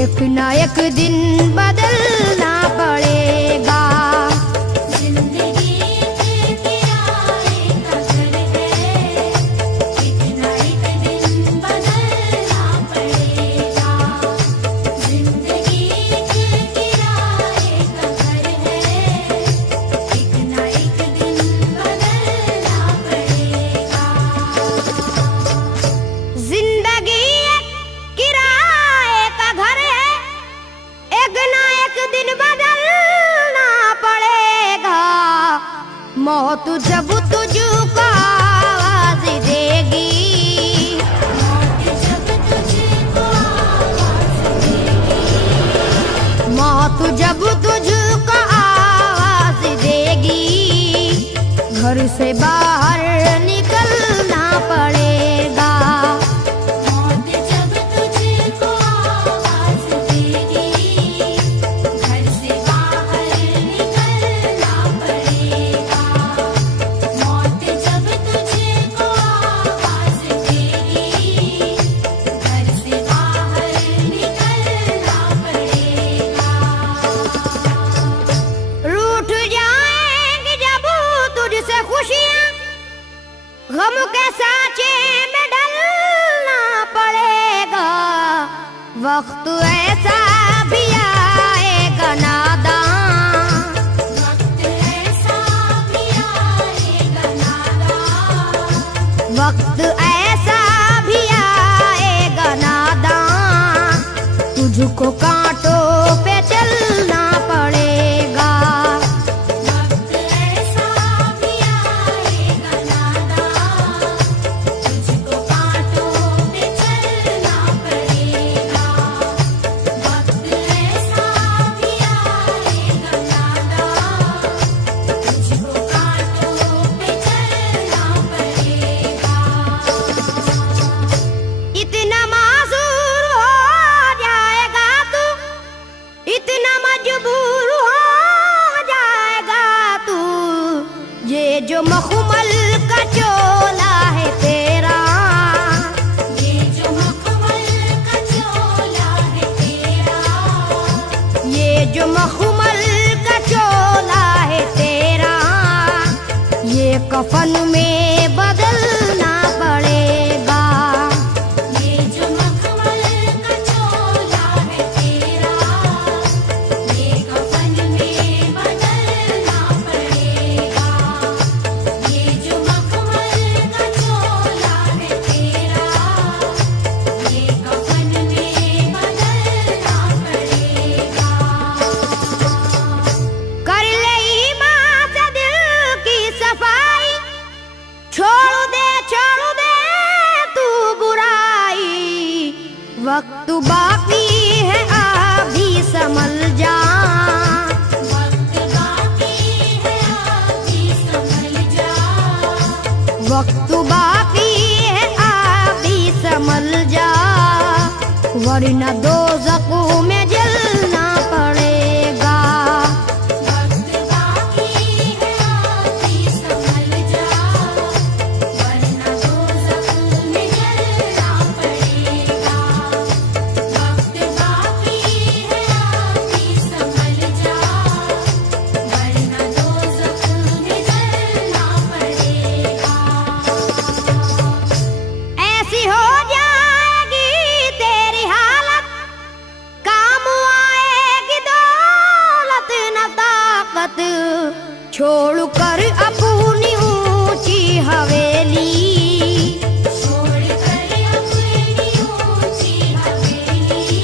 एक ना एक दिन बदलना पड़ेगा। जिंदगी के किराए का घर है, एक ना एक दिन बदलना पड़ेगा। जिंदगी के किराए का घर है, एक ना एक दिन बदलना पड़ेगा। जिंदगी एक किराए का घर है, एक ना एक दिन बदलना पड़ेगा। मौत जब तुझको आवाज देगी, मौत जब तुझको आवाज देगी, मौत जब तुझको आवाज देगी, घर से बाहर निकलना पड़ेगा। मौत जब तुझको आवाज देगी, घर से बाहर निकलना पड़ेगा। मौत जब तुझको आवाज देगी, घर से बाहर निकलना पड़ेगा। रूठ जाएंगी जब तुझसे खुशियां, गम के साँचे में ढलना पड़ेगा। वक्त ऐसा भी आएगा नादान, वक्त ऐसा भी आएगा नादान, वक्त ऐसा भी आएगा नादान, तुझको कांटों पे चलना पड़ेगा। वक्त ऐसा भी आएगा नादान, तुझको कांटों पे चलना पड़ेगा। वक्त ऐसा भी आएगा नादान, तुझको कांटों पे चलना पड़ेगा। इतना मासूर हो जाएगा तू, इतना मजबूर हो जाएगा तू, ये जो मखमल का चोला है तेरा, ये जो मखमल का चोला है तेरा, ये जो मखमल का चोला है तेरा, ये कफन में बदलना पड़ेगा। ये जो मखमल का चोला है तेरा, ये कफन में बदलना पड़ेगा। ये जो मखमल का चोला है तेरा, ये कफन में बदलना पड़ेगा। कर ले ईमान से दिल की सफाई, छोड़ दे तू बुराई, वक्त बाकी है अभी संभल जा। वक्त बाकी है अभी संभल जा, वक्त बाकी है अभी संभल जा, वरना दोज़ख में जलना पड़ेगा। वक्त बाकी है अभी संभल जा, वरना दोज़ख में जलना पड़ेगा। वक्त बाकी है अभी संभल जा, वरना दोज़ख में जलना पड़ेगा। ऐसी हो जाएगी तेरी हालत, काम आएगी दौलत न ताकत, छोड़ कर अपनी ऊंची हवेली, छोड़ कर अपनी ऊंची हवेली,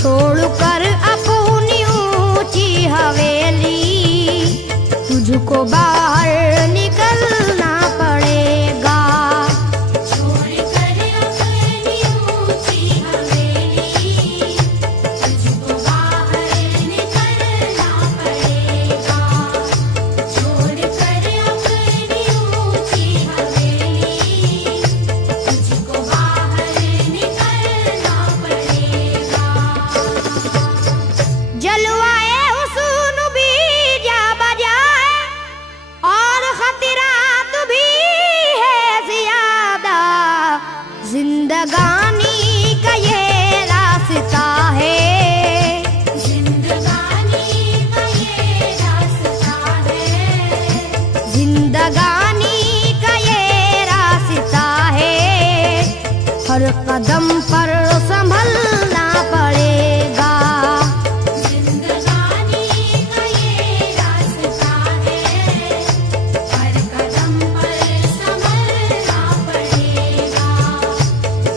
छोड़ कर अपनी ऊंची हवेली, तुझको बाहर निकलना पड़ेगा। छोड़ कर अपनी ऊंची हवेली, तुझको बाहर निकलना पड़ेगा। छोड़ कर अपनी ऊंची हवेली, तुझको बाहर निकलना पड़ेगा। जलवाए हुस्न भी जा बजाए, और खतरात भी है जियादा, जिंदगानी का ये रास्ता है। कदम पर संभलना पड़ेगा। जिंदगानी का ये रास्ता है, हर कदम पर संभलना पड़ेगा।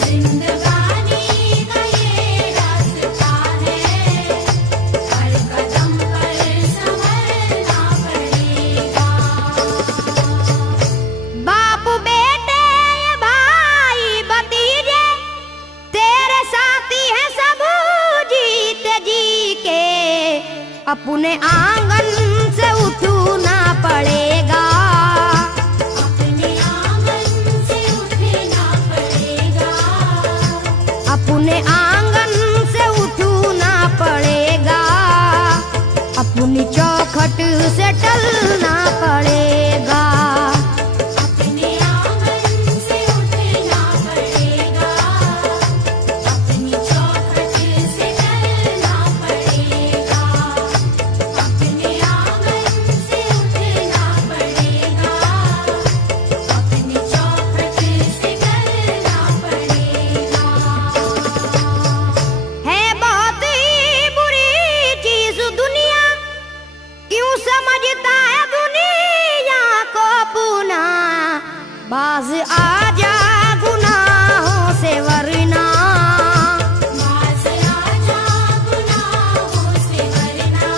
जिंदगानी का ये रास्ता है, हर कदम पर संभलना पड़ेगा। बाप बेटे भाई भतीजे तेरे साथी हैं सब जीते जी के, अपने आंगन से उठना पड़ेगा। अपने आंगन से उठना पड़ेगा। अपने आंगन से उठना पड़ेगा। अपनी चौखट से टलना पड़ेगा। अपने आंगन से उठना पड़ेगा। अपनी चौखट से टलना पड़ेगा। अपने आंगन से उठना पड़ेगा। अपनी चौखट से टलना पड़ेगा। है बहुत ही बुरी चीज दुनिया, क्यों समझता है दुनिया को अपना। बाज आजा गुनाहों से वरना, बाज आजा गुनाहों से वरना।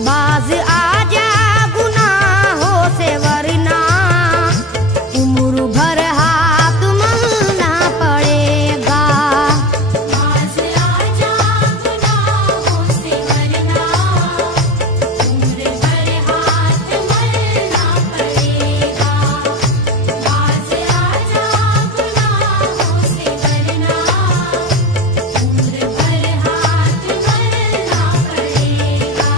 बाज आजा गुनाहों से वरना। उम्र भर हाथ मलना पड़ेगा। बाज आजा गुनाहों से वरना। उम्र भर हाथ मलना पड़ेगा। बाज आजा गुनाहों से वरना। उम्र भर हाथ मलना पड़ेगा।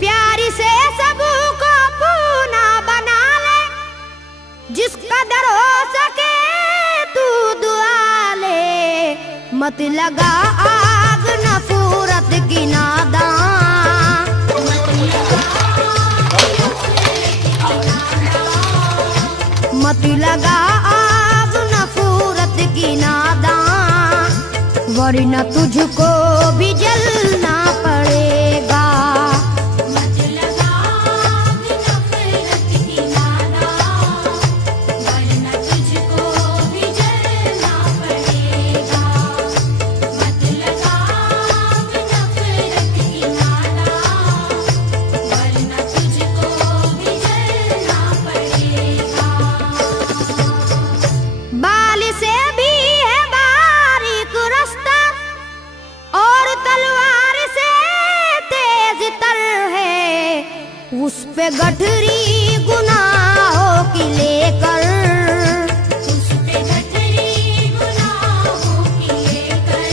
प्यारी से सबको अपना बना ले, जिस कदर हो सके तू दुआ ले। मत लगा आग नफरत की नादान, मत लगा आग नफरत की नादान, वरना तुझको भी जलना पड़ेगा। मत लगा आग नफरत की नादान, वरना तुझको भी जलना पड़ेगा। मत लगा आग नफरत की नादान, वरना तुझको भी जलना पड़ेगा। बाल से भी है बारीक रास्ता, और तलवार से तेज तर है। उस पे गठरी गुनाहों की लेकर, उस पे गठरी गुनाहों की लेकर।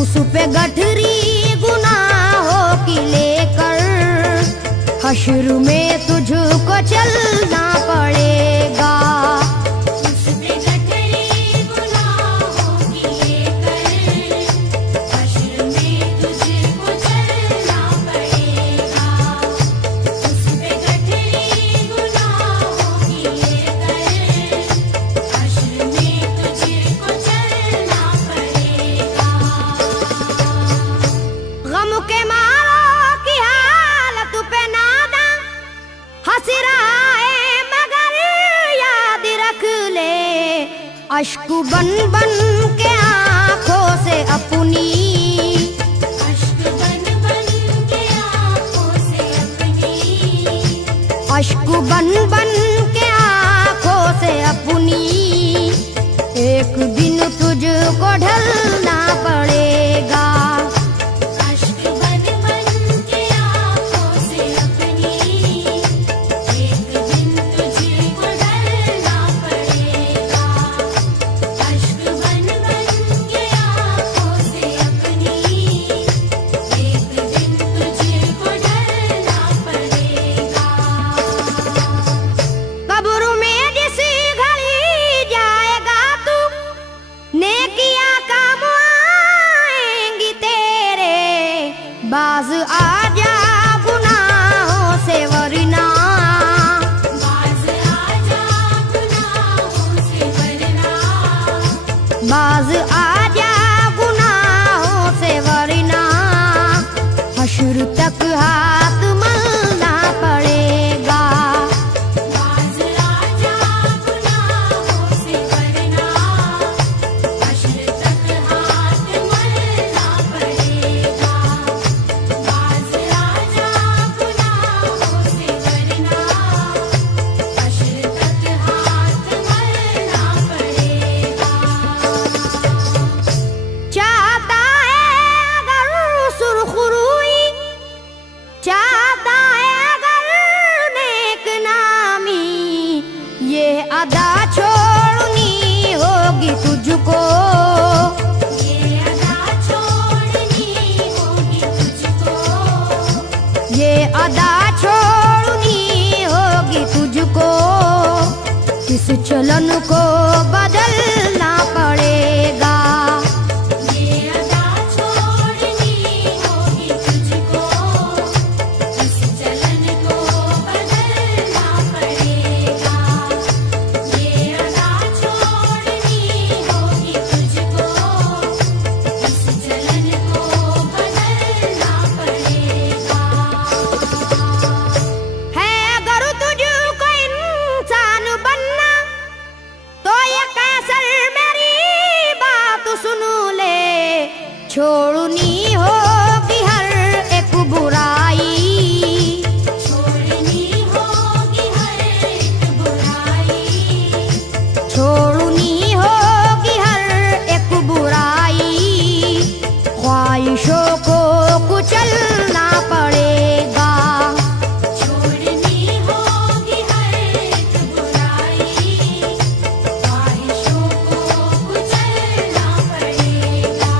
उस पे गठरी गुनाहों की लेकर। हश्र में तुझको चलना पड़ेगा। उस पे गठरी गुनाहों की लेकर। हश्र में तुझको चलना पड़ेगा। उस पे गठरी गुनाहों की लेकर। हश्र में तुझको चलना पड़ेगा। गम के मारों की हालत पे नादा हंस रहा है, मगर याद रख ले। अश्क बन बन के आंखों से अपनी, अश्क बन बन के आँखों से अपनी। अश्क बन बन के आंखों से अपनी। एक दिन तुझको ढलना पड़ेगा। अश्क बन बन के आँखों से अपनी। एक दिन तुझको ढलना पड़ेगा। अश्क बन बन के आँखों से अपनी। एक दिन तुझको ढलना पड़ेगा। कब्र में जिस घड़ी जाएगा तू, नेकिया का बाज आजा गुनाहों से वरना हश्र तक हाथ मलना पड़ेगा। बाज आजा गुनाहों से वरना हश्र तक हाथ मलना पड़ेगा। बाज आजा गुनाहों से वरना हश्र तक हाथ मलना पड़ेगा। चाहता है अगर सुरखरुई, चाहता है अगर नेक नामी, ये अदा छोड़नी होगी तुझको। ये अदा छोड़नी होगी तुझको। ये अदा छोड़नी होगी तुझको। इस चलन को बदलना पड़ेगा। ये अदा छोड़नी होगी तुझको। इस चलन को बदलना पड़ेगा। ये अदा छोड़नी होगी तुझको। इस चलन को बदलना पड़ेगा। है अगर तुझको इंसान बनना तो ये कैसर मेरी बात सुन ले। छोड़नी होगी हर एक बुराई, छोड़नी होगी हर एक बुराई। छोड़नी होगी हर एक बुराई। ख्वाहिशों को कुचलना पड़ेगा। छोड़नी होगी हर एक बुराई। ख्वाहिशों को कुचलना पड़ेगा।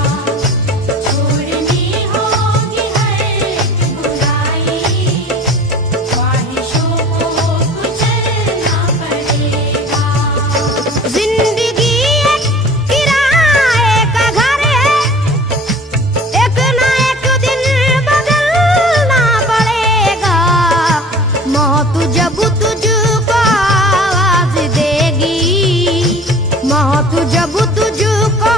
छोड़नी होगी हर एक बुराई। ख्वाहिशों को कुचलना पड़ेगा। जिंदगी एक किराए का घर है, एक ना एक दिन बदलना पड़ेगा। मौत जब तुझको आवाज देगी, मौत जब तुझको